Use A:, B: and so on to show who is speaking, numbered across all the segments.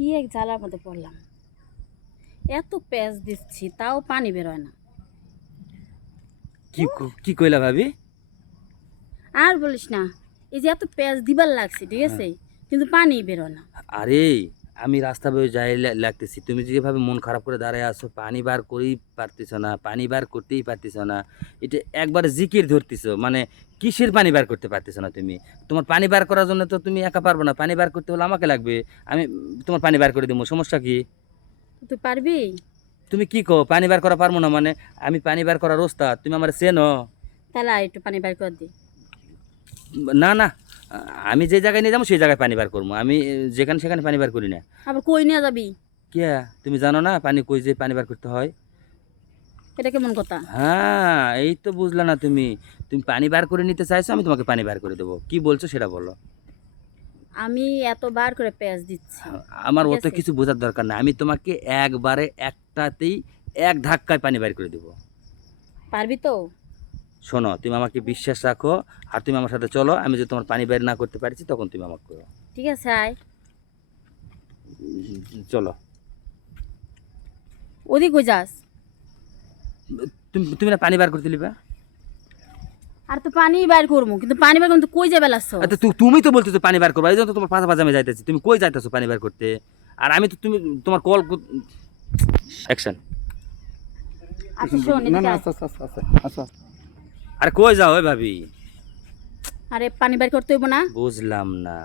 A: কি এক জ্বালার মধ্যে পড়লাম। এত প্যাঁচ দিচ্ছি তাও পানি বেরোয় না।
B: কি ক- কইলা ভাবি?
A: আর বলিস না এই যে এত প্যাঁচ দিবার লাগছে ঠিক আছে? কিন্তু পানি বেরোয় না।
B: আরে আমি রাস্তা বয়ে যাই লাগতেছি। তুমি যেভাবে মন খারাপ করে দাঁড়ায় আছো পানি বার করেই পারতেছ না পানি বার করতেই পারতেছ না। এটা একবার জিকির ধরতেছ মানে কিসের পানি বার করতে পারতেছ না তুমি? তোমার পানি বার করার জন্য তো তুমি একা পারব না পানি বার করতে হলে আমাকে লাগবে। আমি তোমার পানি বার করে দেবো সমস্যা কি?
A: তুই পারবি।
B: তুমি কি কো পানি বার করা পারব না মানে? আমি পানি বার করার ওস্তাদ তুমি আমার চেনো?
A: তাহলে একটু পানি বার করে দি।
B: না না। আমি যে জায়গায় নিয়ে যাব সেই জায়গায় পানি বার করব। আমি যেখানে সেখানে পানি বার করি না।
A: আবার কই নিয়ে যাবি?
B: কে? তুমি জানো না পানি কই যে পানি বার করতে হয়?
A: এটা কেমন কথা?
B: হ্যাঁ এই তো বুঝলা না তুমি। তুমি পানি বার করে নিতে চাইছো আমি তোমাকে পানি বার করে দেবো। কি বলছো সেটা বলো।
A: আমি এত বার করে পেঁয়াজ দিচ্ছি।
B: আমার অত কিছু বোঝার দরকার না। আমি তোমাকে একবারে একটাতেই এক ধাক্কায় পানি বার করে দেবো।
A: পারবি তো?
B: শোনো তুমি আমাকে বিশ্বাস রাখো আর তুমি আমার সাথে চলো আমি যদি তোমার পানি বের না করতে পারছি তখন তুমি আমাকে করো।
A: ঠিক আছে আয়।
B: চলো।
A: ওদিক কই যাস।
B: তুমি তুমি না পানি বার করতে লিবা
A: আর তো পানি বাইর করব কিন্তু পানি বাইর করতে কই যাবে লাগছো
B: আচ্ছা তু- তুমি তো বলতেছো পানি বার করব এই জন্য তো তোমার পাশা পাশা আমি যাইতেছি। তুমি কই যাইতেছো পানি বার করতে? আর আমি তো তুমি তোমার কল অ্যাকশন
A: আচ্ছা শোন
C: না না আচ্ছা আচ্ছা আচ্ছা আচ্ছা
B: আরে কই যাও ওই ভাবি?
A: আরে পানি বাইর করতে হইব না।
B: বুঝলাম না।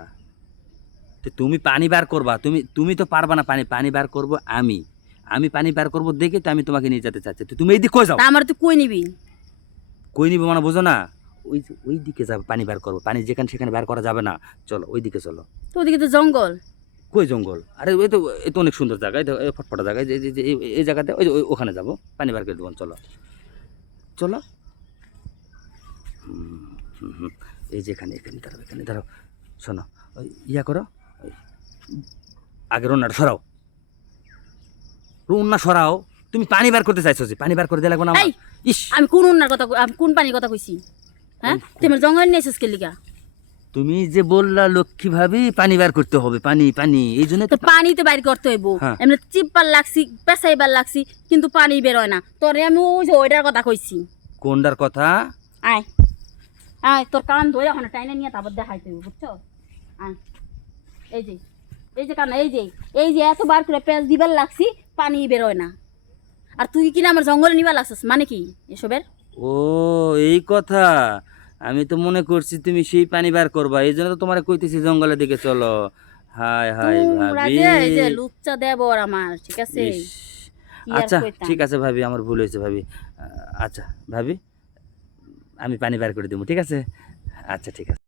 B: তো তুমি পানি বার করবা। তুমি তুমি তো পারবা না পানি পানি বার করব আমি। আমি পানি বার করব দেখে তো আমি তোমাকে নিয়ে যেতে চাচ্ছি। তো তুমি এই দিকে কই যাও?
A: তা আমার তো কই নিবি?
B: কই নিবে মানে বোঝো না? ওই যে ওই দিকে যাবে পানি বার করব। পানি যেখানে সেখানে বার করা যাবে না। চলো ওই দিকে চলো।
A: তো ওদিকে তো জঙ্গল।
B: কই জঙ্গল? আরে ওই তো এ তো অনেক সুন্দর জায়গা। এই তো ফটফটা জায়গা। এই জায়গাতে ওই ওখানে যাব। পানি বার করে দেবো চলো। চলো। এই যে এখানে এখানে দাঁড়াও এখানে দাঁড়াও শোনো ওই ইয়া করো ওই আগে রোনাটা সরাও। রোনা সরাও তুমি পানি বার করতে চাইছো যে পানি বার করে দিলে না ইস।
A: আমি কোন উন্নার কথা আমি কোন পানির কথা কইছি? হ্যাঁ? আমার জঙ্গল নিয়ে এসেছিস কে লিগা
B: তুমি যে বললা লক্ষ্মী ভাবি পানি বার করতে হবে পানি পানি এই জন্য
A: তো
B: তো
A: পানি তো বাইর করতে হইব।
B: হ্যাঁ।
A: এমনি চিপবার লাগছি পেশাইবার লাগছি কিন্তু পানি বেরোয় না। তোরে আমি ওই যে ওইটার কথা কইছি।
B: কোনটার কথা?
A: আয়। আয় তোর কান ধরে ওখানে টাইনে নিয়ে তারপর দেখাইতে হইব বুঝছ? আয় এই যে এই যে কান এই যে এই যে এত বার করে পেঁয়াজ দিবার লাগছি পানি বেরোয় না। আর তুই কিনা আমার জঙ্গলে নিবার লাগছিস মানে কি এসবের?
B: ও এই কথা। আমি তো মনে করছি তুমি সেই পানি বার করবা এই জন্য তো তোমার কইতেছি জঙ্গলের দিকে চলো। হাই হাই ভাবি।
A: এই যে লুচ্চা দেবর আমার ঠিক আছে?
B: আচ্ছা ঠিক আছে ভাবি আমার ভুল হয়েছে ভাবি। আচ্ছা ভাবি? আমি পানি বার করে দিব ঠিক আছে? আচ্ছা ঠিক আছে।